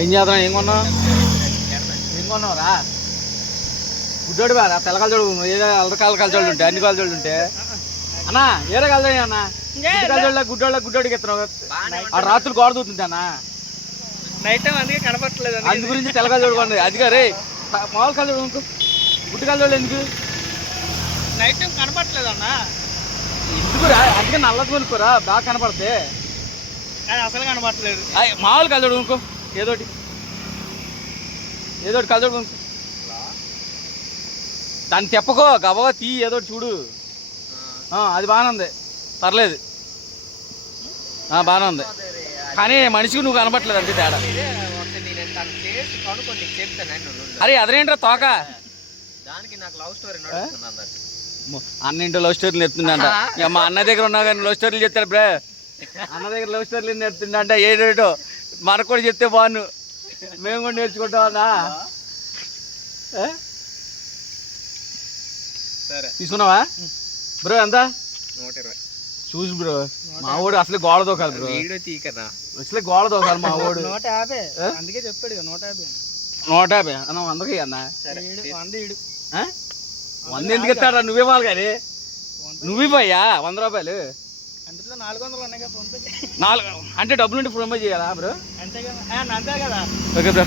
ఏం చేద్దాం? ఏం కొన్నావు? ఏం కొన్నావురా? గుడ్డోడు బారా తెల్లకాల చూడు, ఏదో అల్లకాల కలచోళ్ళు ఉంటాయి, అన్ని కాలచోళ్ళు ఉంటాయి అన్నా. ఏదో కలచాయి అన్న, కలచోళ్ళ గుడ్డోడికి ఎత్తున్నావు. ఆ రాత్రులు గోడ దూతుంటే అన్న, నైట్ టైం అందుకే కనపట్లేదు. అందు గురించి తెల్లకాల చూడుకోండి. అదిగా రే మామూలు కాల చూడు, గుడ్డు కాలచోళ్ళు ఎందుకు నైట్ టైం కనపట్లేదు అన్న? ఎందుకురా? అందుకే నల్లది కొనుక్కోరా, బాగా కనపడితే. అది అసలు కనపట్లేదు. మామూలు కలచోడు కొనుక్కో, ఏదోటి కలచోడు కొనుక్కో. దాన్ని తెప్పకో, గబగా తీ, ఏదోటి చూడు. అది బాగానే ఉంది, పర్లేదు, బాగానే ఉంది. కానీ మనిషికి నువ్వు కనపట్లేదు అంతే తేడా. అరే అదేంట్రా తోక, అన్నింటి లవ్ స్టోరీలు నేర్పుతుందంట. ఇక మా అన్న దగ్గర ఉన్నా కానీ లవ్ స్టోరీలు చెప్తాడు బ్రా. అన్న దగ్గర లవ్ స్టోరీలు నేర్పుతుందంట. ఏడేటో మనకు కూడా చెప్తే బాను, మేము కూడా నేర్చుకుంటామన్నా. తీసుకున్నావా బ్రో? ఎంత? 120. చూసి బ్రో, మా వాడు అసలు గోడ దోకాలి బ్రో, అసలు గోడ దోకాలి మా వాడు. 150 అందుకే చెప్పాడు 150. 150 అన్న, 100కి అన్న. 100 ఎందుకు ఇస్తాడా? నువ్వేమాలి కానీ నువ్విపోయా 100 రూపాయలు. అందులో 400 ఉన్నాయి కదా, 4 అంటే డబ్బులు ఉంటే ఫోన్ పే చేయాలా బ్రో? అంతే కదా, అంతే కదా. Okay bro.